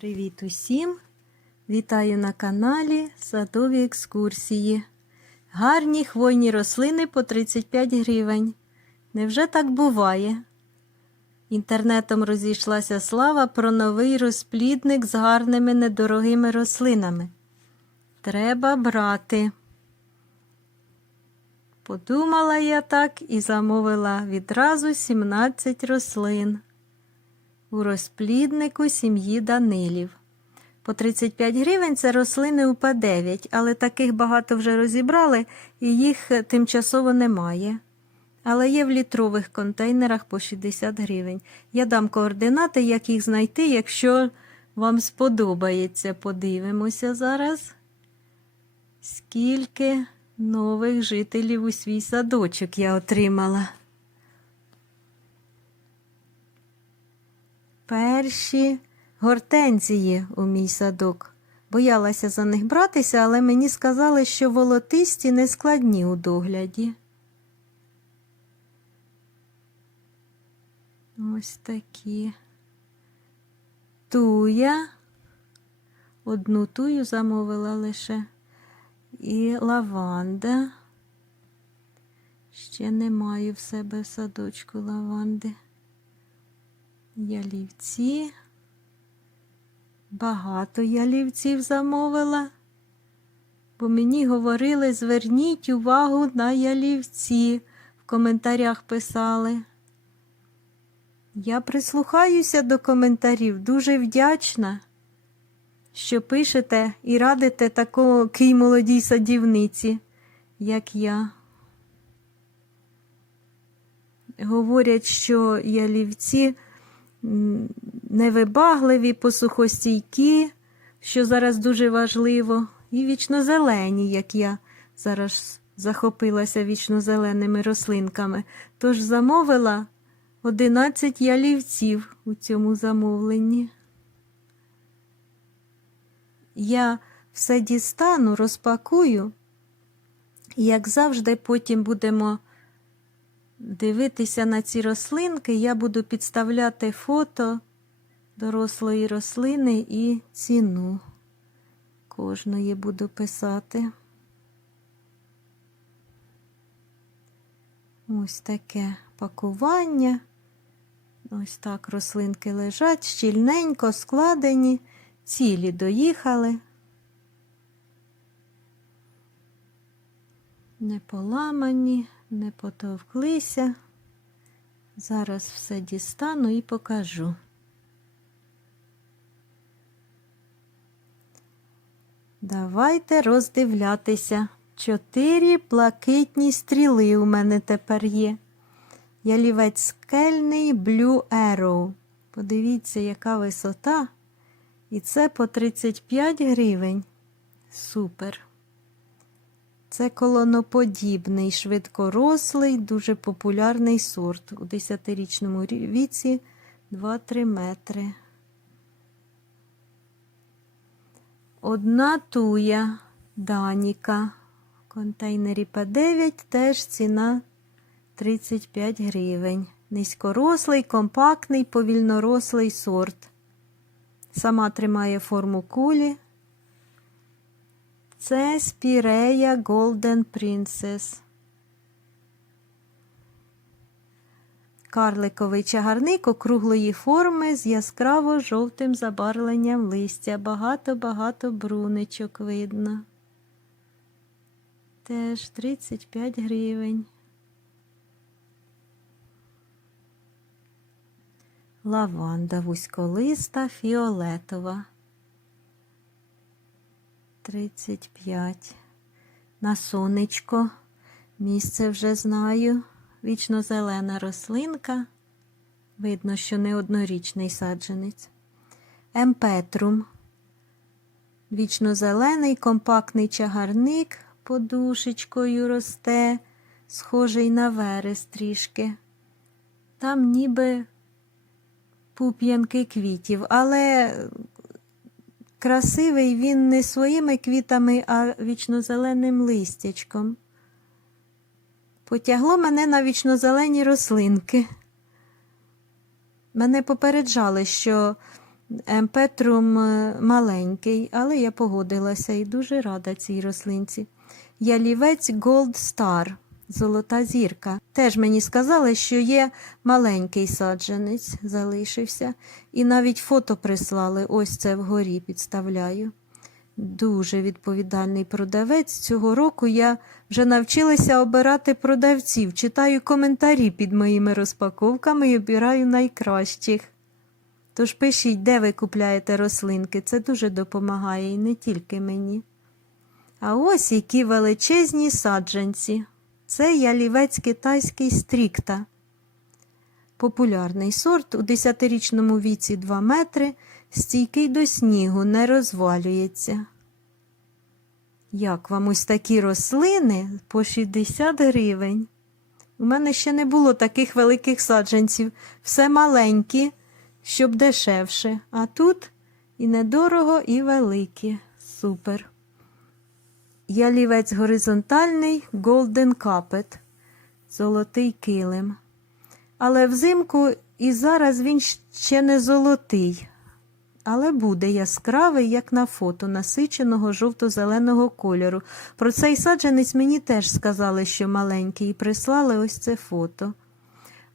Привіт усім! Вітаю на каналі Садові екскурсії. Гарні хвойні рослини по 35 гривень. Невже так буває? Інтернетом розійшлася слава про новий розплідник з гарними недорогими рослинами. Треба брати. Подумала я так і замовила відразу 17 рослин у розпліднику сім'ї Данилів. По 35 гривень це рослини УП9, але таких багато вже розібрали і їх тимчасово немає. Але є в літрових контейнерах по 60 гривень. Я дам координати, як їх знайти, якщо вам сподобається. Подивимося зараз, скільки нових жителів у свій садочок я отримала. Перші гортензії у мій садок. Боялася за них братися, але мені сказали, що волотисті не складні у догляді. Ось такі. Туя. Одну тую замовила лише. І лаванда. Ще не маю в себе садочку лаванди ялівці. Багато ялівців замовила, бо мені говорили, зверніть увагу на ялівці, в коментарях писали. Я прислухаюся до коментарів, дуже вдячна, що пишете і радите такій молодій садівниці, як я. Говорять, що ялівці невибагливі, посухостійкі, що зараз дуже важливо, і вічнозелені, як я зараз захопилася вічнозеленими рослинками. Тож замовила 11 ялівців у цьому замовленні. Я все дістану, розпакую, і, як завжди, потім будемо дивитися на ці рослинки, я буду підставляти фото дорослої рослини і ціну. Кожної буду писати. Ось таке пакування. Ось так рослинки лежать, щільненько складені, цілі доїхали. Не поламані не потовклися. Зараз все дістану і покажу. Давайте роздивлятися. Чотири блакитні стріли у мене тепер є. Ялівець скельний Blue Arrow. Подивіться, яка висота. І це по 35 гривень. Супер. Це колоноподібний, швидкорослий, дуже популярний сорт. У 10-річному віці 2-3 метри. Одна туя Даніка. В контейнері П9 теж ціна 35 гривень. Низькорослий, компактний, повільнорослий сорт. Сама тримає форму кулі. Це спірея Golden Princess. Карликовий чагарник округлої форми з яскраво жовтим забарвленням листя. Багато-багато бруничок видно. Теж 35 гривень. Лаванда вузьколиста фіолетова. 35. На сонечко. Місце вже знаю. Вічно зелена рослинка. Видно, що не однорічний саджанець. Емпетрум. Вічно зелений, компактний чагарник подушечкою росте, схожий на верес трішки. Там ніби пуп'янки квітів, але Красивий він не своїми квітами, а вічнозеленим листячком. Потягло мене на вічнозелені рослинки. Мене попереджали, що Емпетрум е, маленький, але я погодилася і дуже рада цій рослинці. Ялівець Gold Star, золота зірка. Теж мені сказали, що є маленький саджанець, залишився. І навіть фото прислали. Ось це вгорі підставляю. Дуже відповідальний продавець. Цього року я вже навчилася обирати продавців. Читаю коментарі під моїми розпаковками і обираю найкращих. Тож пишіть, де ви купляєте рослинки, це дуже допомагає і не тільки мені. А ось які величезні саджанці. Це ялівець китайський стрікта. Популярний сорт у 10-річному віці 2 метри, стійкий до снігу, не розвалюється. Як вам ось такі рослини по 60 гривень? У мене ще не було таких великих саджанців, все маленькі, щоб дешевше. А тут і недорого, і великі. Супер. Ялівець горизонтальний Golden Carpet. Золотий килим. Але взимку і зараз він ще не золотий, але буде яскравий, як на фото, насиченого жовто-зеленого кольору. Про цей саджанець мені теж сказали, що маленький, і прислали ось це фото.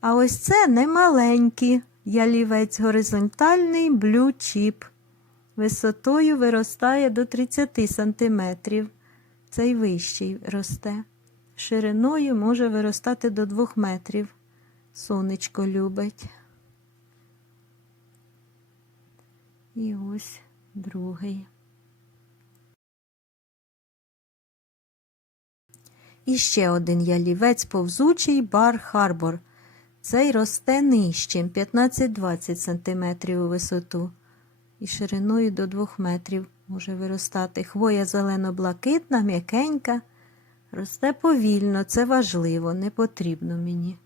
А ось це не маленький ялівець горизонтальний Blue Chip. Висотою виростає до 30 сантиметрів. Цей вищий росте. Шириною може виростати до 2 метрів. Сонечко любить. І ось другий. І ще один ялівець повзучий бар Харбор. Цей росте нижчим 15-20 см у висоту і шириною до 2 метрів може виростати. Хвоя зелено-блакитна, м'якенька. Росте повільно, це важливо, не потрібно мені.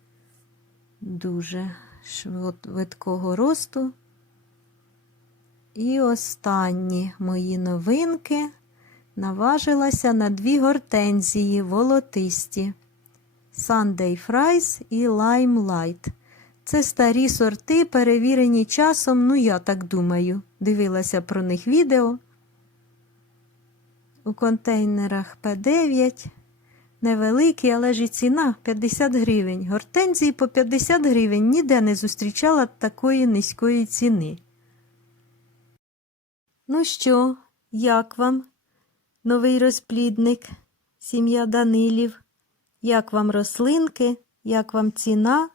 Дуже швидкого росту. І останні мої новинки наважилася на дві гортензії волотисті. Sunday Fries і Lime Light. Це старі сорти, перевірені часом, ну я так думаю. Дивилася про них відео. У контейнерах П9. Невеликі, але ж і ціна 50 гривень. Гортензії по 50 гривень ніде не зустрічала такої низької ціни. Ну що, як вам, новий розплідник, сім'я Данилів? Як вам рослинки, як вам ціна?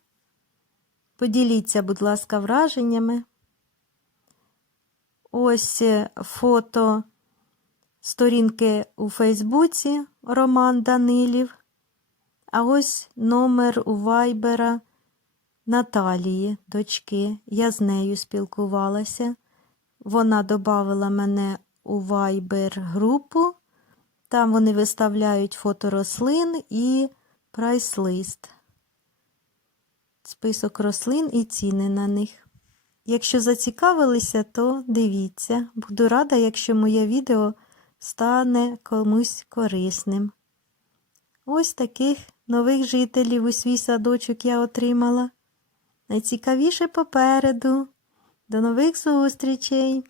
Поділіться, будь ласка, враженнями. Ось е, фото сторінки у Фейсбуці Роман Данилів. А ось номер у Вайбера Наталії, дочки. Я з нею спілкувалася. Вона додала мене у Вайбер групу. Там вони виставляють фото рослин і прайс-лист. Список рослин і ціни на них. Якщо зацікавилися, то дивіться. Буду рада, якщо моє відео стане комусь корисним. Ось таких нових жителів у свій садочок я отримала. Найцікавіше попереду. До нових зустрічей!